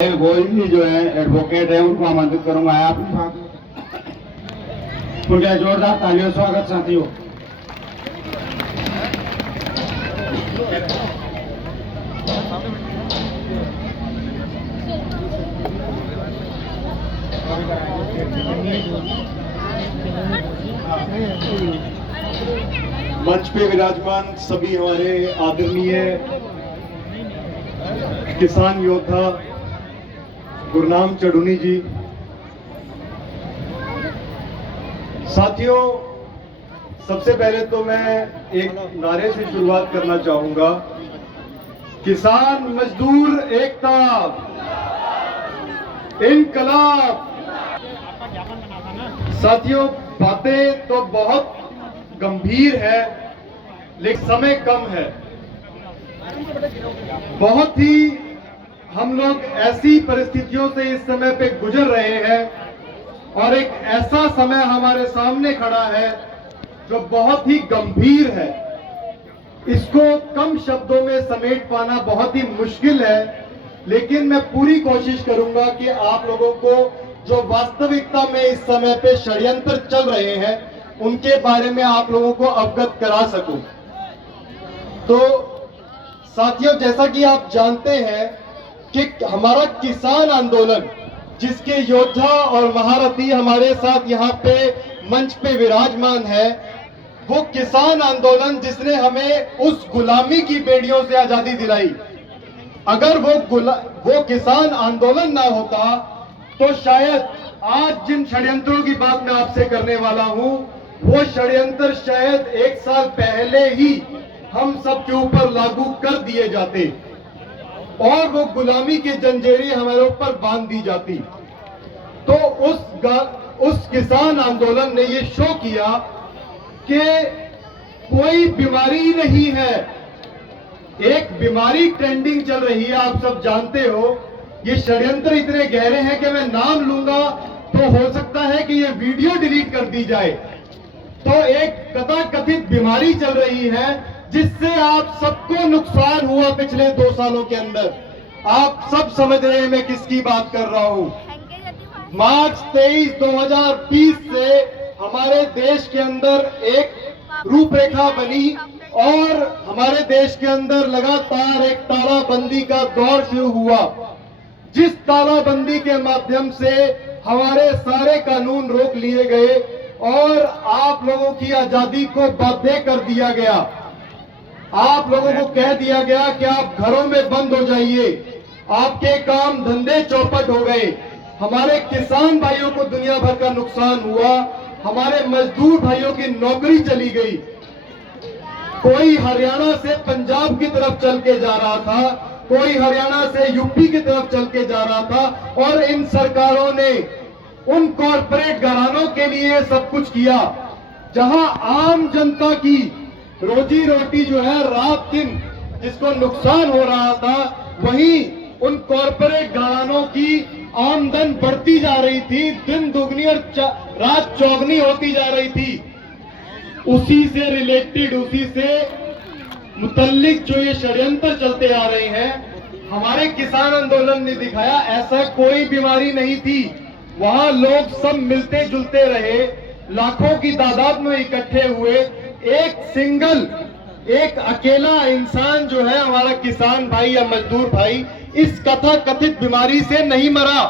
गोविंद जी जो है एडवोकेट है, उनको आमंत्रित करूंगा। आप उनका जोरदार तालियों स्वागत साथियों। मंच पे विराजमान सभी हमारे आदरणीय किसान योद्धा गुरनाम चढ़ूनी जी, साथियों, सबसे पहले तो मैं एक नारे से शुरुआत करना चाहूंगा। किसान मजदूर एकता, इनकलाब। साथियों, बातें तो बहुत गंभीर है लेकिन समय कम है। बहुत ही हम लोग ऐसी परिस्थितियों से इस समय पे गुजर रहे हैं और एक ऐसा समय हमारे सामने खड़ा है जो बहुत ही गंभीर है। इसको कम शब्दों में समेट पाना बहुत ही मुश्किल है, लेकिन मैं पूरी कोशिश करूंगा कि आप लोगों को जो वास्तविकता में इस समय पे षड्यंत्र चल रहे हैं उनके बारे में आप लोगों को अवगत करा सकूं। तो साथियों, जैसा कि आप जानते हैं कि हमारा किसान आंदोलन, जिसके योद्धा और महारथी हमारे साथ यहाँ पे मंच पे विराजमान है, वो किसान आंदोलन जिसने हमें उस गुलामी की बेड़ियों से आजादी दिलाई। अगर वो किसान आंदोलन ना होता तो शायद आज जिन षड्यंत्रों की बात मैं आपसे करने वाला हूं, वो षड्यंत्र शायद 1 साल पहले ही हम सब के ऊपर लागू कर दिए जाते और वो गुलामी की जंजीरें हमारे ऊपर बांध दी जाती। तो उस किसान आंदोलन ने ये शो किया कि कोई बीमारी ही नहीं है। एक बीमारी ट्रेंडिंग चल रही है, आप सब जानते हो। ये षड्यंत्र इतने गहरे हैं कि मैं नाम लूंगा तो हो सकता है कि ये वीडियो डिलीट कर दी जाए। तो एक कथाकथित बीमारी चल रही है जिससे आप सबको नुकसान हुआ पिछले 2 सालों के अंदर। आप सब समझ रहे हैं मैं किसकी बात कर रहा हूं। मार्च 23, 2020 से हमारे देश के अंदर एक रूपरेखा बनी और हमारे देश के अंदर लगातार एक तालाबंदी का दौर शुरू हुआ, जिस तालाबंदी के माध्यम से हमारे सारे कानून रोक लिए गए और आप लोगों की आजादी को बाध्य कर दिया गया। आप लोगों को कह दिया गया कि आप घरों में बंद हो जाइए, आपके काम धंधे चौपट हो गए। हमारे किसान भाइयों को दुनिया भर का नुकसान हुआ, हमारे मजदूर भाइयों की नौकरी चली गई। कोई हरियाणा से पंजाब की तरफ चल के जा रहा था, कोई हरियाणा से यूपी की तरफ चल के जा रहा था और इन सरकारों ने उन कॉरपोरेट घरानों के लिए सब कुछ किया। जहां आम जनता की रोजी रोटी जो है रात दिन जिसको नुकसान हो रहा था, वहीं उन कॉरपोरेट घरानों की आमदन बढ़ती जा रही थी, दिन दुगनी और रात चौगनी होती जा रही थी। उसी से रिलेटेड, उसी से मुतल्लिक जो ये षड्यंत्र चलते आ रहे हैं, हमारे किसान आंदोलन ने दिखाया ऐसा कोई बीमारी नहीं थी। वहां लोग सब मिलते जुलते रहे, लाखों की तादाद में इकट्ठे हुए। एक अकेला इंसान जो है हमारा किसान भाई या मजदूर भाई इस कथाकथित बीमारी से नहीं मरा,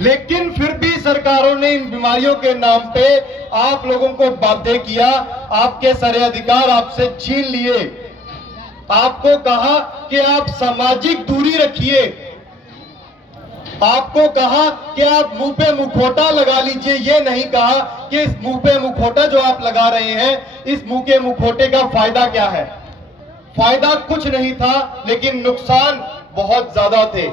लेकिन फिर भी सरकारों ने इन बीमारियों के नाम पे आप लोगों को बाध्य किया, आपके सारे अधिकार आपसे छीन लिए। आपको कहा कि आप सामाजिक दूरी रखिए, आपको कहा कि आप मुंह पे मुखौटा लगा लीजिए। ये नहीं कहा कि इस मुंह पे मुखौटा जो आप लगा रहे हैं, इस मुंह के मुखौटे का फायदा क्या है। फायदा कुछ नहीं था, लेकिन नुकसान बहुत ज्यादा थे,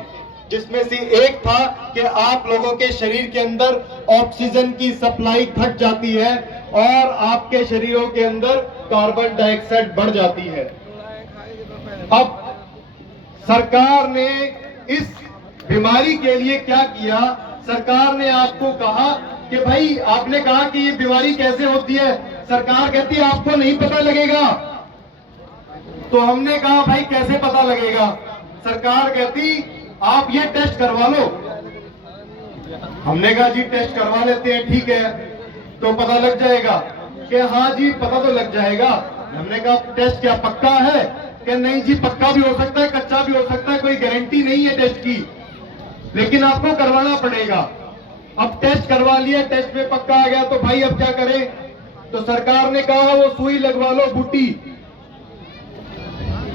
जिसमें से एक था कि आप लोगों के शरीर के अंदर ऑक्सीजन की सप्लाई घट जाती है और आपके शरीरों के अंदर कार्बन डाइऑक्साइड बढ़ जाती है। अब सरकार ने इस बीमारी के लिए क्या किया? सरकार ने आपको कहा कि भाई, आपने कहा कि ये बीमारी कैसे होती है। सरकार कहती है आपको नहीं पता लगेगा। तो हमने कहा भाई कैसे पता लगेगा? सरकार कहती आप ये टेस्ट करवा लो। हमने कहा जी टेस्ट करवा लेते हैं, ठीक है, तो पता लग जाएगा। कि हाँ जी पता तो लग जाएगा। हमने कहा टेस्ट क्या पक्का है? कि नहीं जी पक्का भी हो सकता है, कच्चा भी हो सकता है, कोई गारंटी नहीं है टेस्ट की, लेकिन आपको करवाना पड़ेगा। अब टेस्ट करवा लिया, टेस्ट में पक्का आ गया, तो भाई अब क्या करें? तो सरकार ने कहा वो सुई लगवा लो बूटी।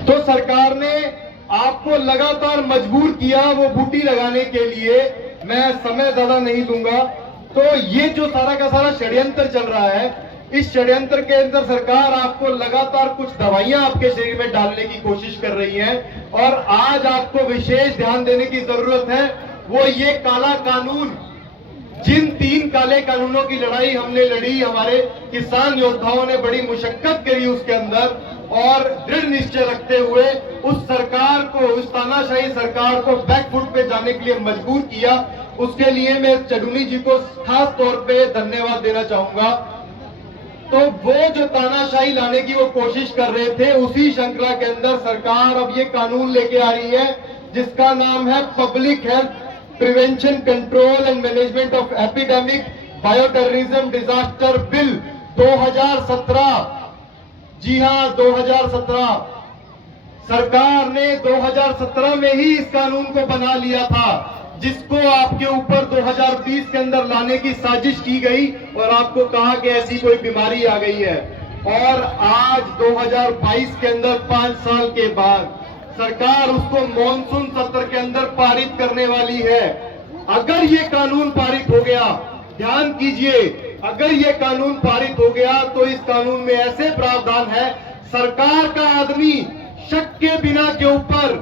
तो सरकार ने आपको लगातार मजबूर किया वो बूटी लगाने के लिए। मैं समय ज्यादा नहीं दूंगा। तो ये जो सारा का सारा षड्यंत्र चल रहा है, इस षड्यंत्र के अंदर सरकार आपको लगातार कुछ दवाइयां आपके शरीर में डालने की कोशिश कर रही है। और आज आपको विशेष ध्यान देने की जरूरत है, वो ये काला कानून, जिन 3 काले कानूनों की लड़ाई हमने लड़ी, हमारे किसान योद्धाओं ने बड़ी मुशक्कत करी उसके अंदर, और दृढ़ निश्चय रखते हुए उस सरकार को, उस तानाशाही सरकार को बैकफुट पे जाने के लिए मजबूर किया। उसके लिए मैं चडुनी जी को खास तौर पे धन्यवाद देना चाहूंगा। तो वो जो तानाशाही लाने की वो कोशिश कर रहे थे, उसी श्रृंखला के अंदर सरकार अब ये कानून लेके आ रही है जिसका नाम है public health prevention control and management of epidemic bioterrorism disaster bill 2017। जी हां, 2017। सरकार ने 2017 में ही इस कानून को बना लिया था, जिसको आपके ऊपर 2020 के अंदर लाने की साजिश की गई और आपको कहा कि ऐसी कोई बीमारी आ गई है। और आज 2022 के अंदर 5 साल के बाद सरकार उसको मॉनसून सत्र के अंदर पारित करने वाली है। अगर ये कानून पारित हो गया, ध्यान कीजिए, अगर ये कानून पारित हो गया तो इस कानून में ऐसे प्रावधान है, सरकार का आदमी शक के बिना के ऊपर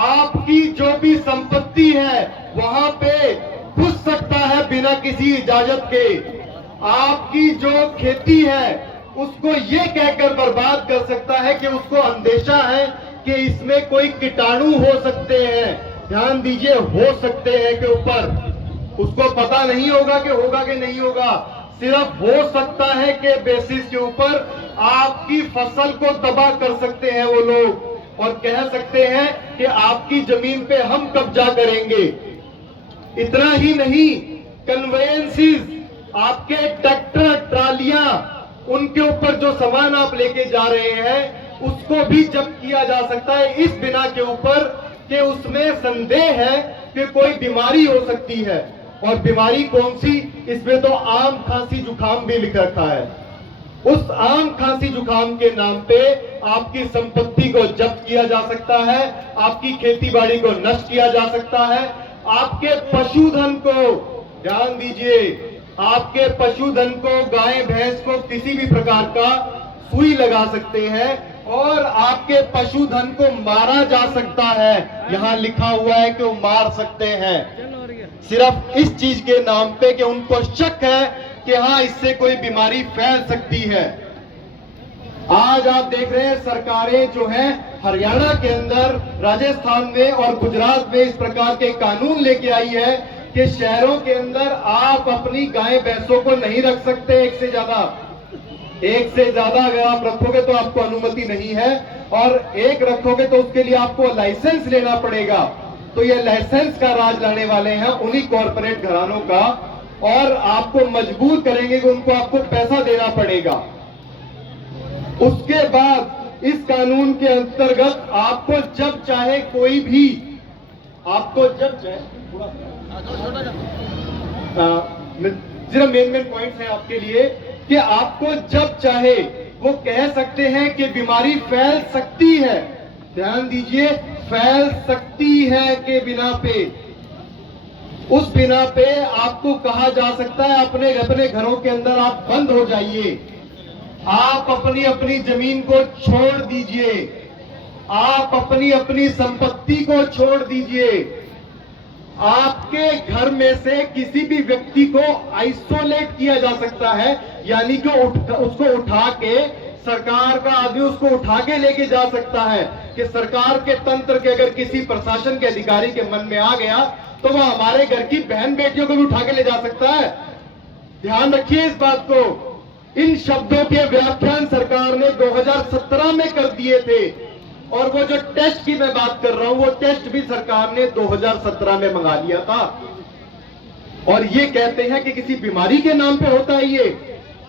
आपकी जो भी संपत्ति है वहां पे घुस सकता है बिना किसी इजाजत के। आपकी जो खेती है उसको ये कहकर बर्बाद कर सकता है कि उसको अंदेशा है कि इसमें कोई कीटाणु हो सकते हैं। ध्यान दीजिए, हो सकते हैं के ऊपर, उसको पता नहीं होगा कि होगा कि नहीं होगा, सिर्फ हो सकता है के बेसिस के ऊपर आपकी फसल को तबाह कर सकते हैं वो लोग, और कह सकते हैं कि आपकी जमीन पे हम कब्जा करेंगे। इतना ही नहीं, कन्वेंसेस, आपके ट्रैक्टर, ट्रालियां, उनके ऊपर जो सामान आप लेके जा रहे हैं उसको भी जब्त किया जा सकता है, इस बिना के ऊपर कि उसमें संदेह है कि कोई बीमारी हो सकती है। और बीमारी कौन सी? इसमें तो आम खांसी जुकाम भी लिख रखा है। उस आम खांसी जुकाम के नाम पे आपकी संपत्ति को जब्त किया जा सकता है, आपकी खेती बाड़ी को नष्ट किया जा सकता है, आपके पशुधन को, ध्यान दीजिए, आपके पशुधन को, गाय भैंस को किसी भी प्रकार का सुई लगा सकते हैं और आपके पशुधन को मारा जा सकता है। यहां लिखा हुआ है कि वो मार सकते हैं, सिर्फ इस चीज के नाम पे कि उनको शक है कि हाँ इससे कोई बीमारी फैल सकती है। आज आप देख रहे हैं सरकारें जो हैं हरियाणा के अंदर, राजस्थान में और गुजरात में इस प्रकार के कानून लेके आई है कि शहरों के अंदर आप अपनी गाय भैंसों को नहीं रख सकते एक से ज्यादा। एक से ज्यादा अगर आप रखोगे तो आपको अनुमति नहीं है, और एक रखोगे तो उसके लिए आपको लाइसेंस लेना पड़ेगा। तो ये लाइसेंस का राज लाने वाले हैं उन्हीं कॉरपोरेट घरानों का, और आपको मजबूर करेंगे कि उनको आपको पैसा देना पड़ेगा। उसके बाद इस कानून के अंतर्गत आपको जब चाहे कोई भी, आपको जब चाहे, जरा मेन पॉइंट्स हैं आपके लिए कि आपको जब चाहे वो कह सकते हैं कि बीमारी फैल सकती है। ध्यान दीजिए, फैल सकती है के बिना पे, उस बिना पे आपको कहा जा सकता है अपने अपने घरों के अंदर आप बंद हो जाइए, आप अपनी अपनी जमीन को छोड़ दीजिए, आप अपनी अपनी संपत्ति को छोड़ दीजिए। आपके घर में से किसी भी व्यक्ति को आइसोलेट किया जा सकता है, यानी कि उसको उठा के, सरकार का आदमी उसको उठा के लेके जा सकता है कि सरकार के तंत्र के अगर किसी प्रशासन के अधिकारी के मन में आ गया तो वह हमारे घर की बहन बेटियों को भी उठा के ले जा सकता है। ध्यान रखिए इस बात को। इन शब्दों के व्याख्यान सरकार ने 2017 में कर दिए थे। और वो जो टेस्ट की मैं बात कर रहा हूं, वो टेस्ट भी सरकार ने 2017 में मंगा लिया था। और ये कहते हैं कि किसी बीमारी के नाम पे होता है ये,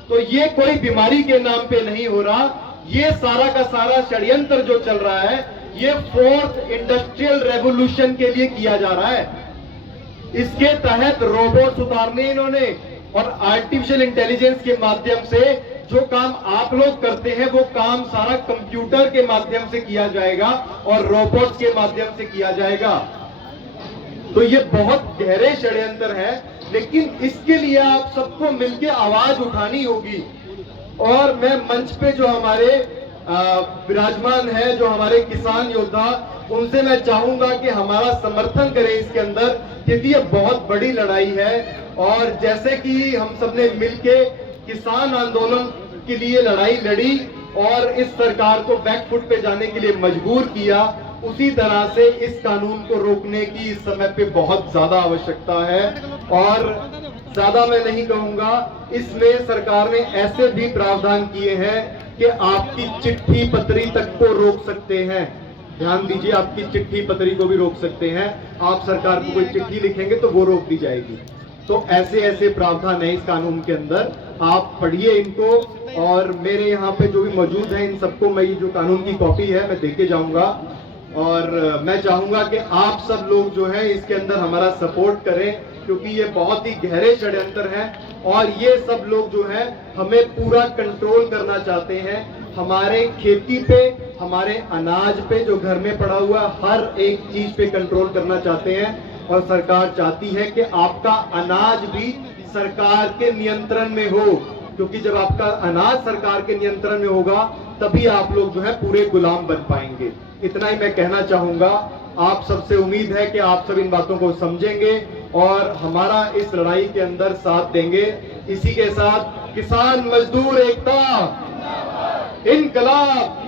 तो ये कोई बीमारी के नाम पे नहीं हो रहा। ये सारा का सारा षड्यंत्र जो चल रहा है, ये फोर्थ इंडस्ट्रियल रेवोल्यूशन के लिए किया जा रहा है। इसके तहत रोबोट्स उतारने इन्होंने, और आर्टिफिशियल इंटेलिजेंस के माध्यम से जो काम आप लोग करते हैं वो काम सारा कंप्यूटर के माध्यम से किया जाएगा और रोबोट्स के माध्यम से किया जाएगा। तो ये बहुत गहरे षड्यंत्र है, लेकिन इसके लिए आप सबको मिलकर आवाज उठानी होगी। और मैं मंच पे जो हमारे विराजमान है, जो हमारे किसान योद्धा, उनसे मैं चाहूंगा कि हमारा समर्थन करें इसके अंदर, क्योंकि ये बहुत बड़ी लड़ाई है। और जैसे कि हम सबने मिलके किसान आंदोलन के लिए लड़ाई लड़ी और इस सरकार को बैकफुट पे जाने के लिए मजबूर किया, उसी तरह से इस कानून को रोकने की इस समय पे बहुत ज्यादा आवश्यकता है। और ज्यादा मैं नहीं कहूंगा, इसमें सरकार ने ऐसे भी प्रावधान किए हैं कि आपकी चिट्ठी पत्री तक को रोक सकते हैं। ध्यान दीजिए, आपकी चिट्ठी पत्री को भी रोक सकते हैं। आप सरकार को कोई चिट्ठी लिखेंगे तो वो रोक दी जाएगी। तो ऐसे ऐसे प्रावधान है इस कानून के अंदर, आप पढ़िए इनको। और मेरे यहाँ पे जो भी मौजूद है, इन सबको मैं ये जो कानून की कॉपी है मैं देके जाऊंगा। और मैं चाहूंगा कि आप सब लोग जो है इसके अंदर हमारा सपोर्ट करें, क्योंकि ये बहुत ही गहरे षड्यंत्र हैं। और ये सब लोग जो है हमें पूरा कंट्रोल करना चाहते हैं, हमारे खेती पे, हमारे अनाज पे जो घर में पड़ा हुआ हर एक चीज पे कंट्रोल करना चाहते हैं। और सरकार चाहती है कि आपका अनाज भी सरकार के नियंत्रण में हो, क्योंकि जब आपका अनाज सरकार के नियंत्रण में होगा तभी आप लोग जो है पूरे गुलाम बन पाएंगे। इतना ही मैं कहना चाहूंगा। आप सबसे उम्मीद है कि आप सब इन बातों को समझेंगे और हमारा इस लड़ाई के अंदर साथ देंगे। इसी के साथ किसान मजदूर एकता, इनकलाब।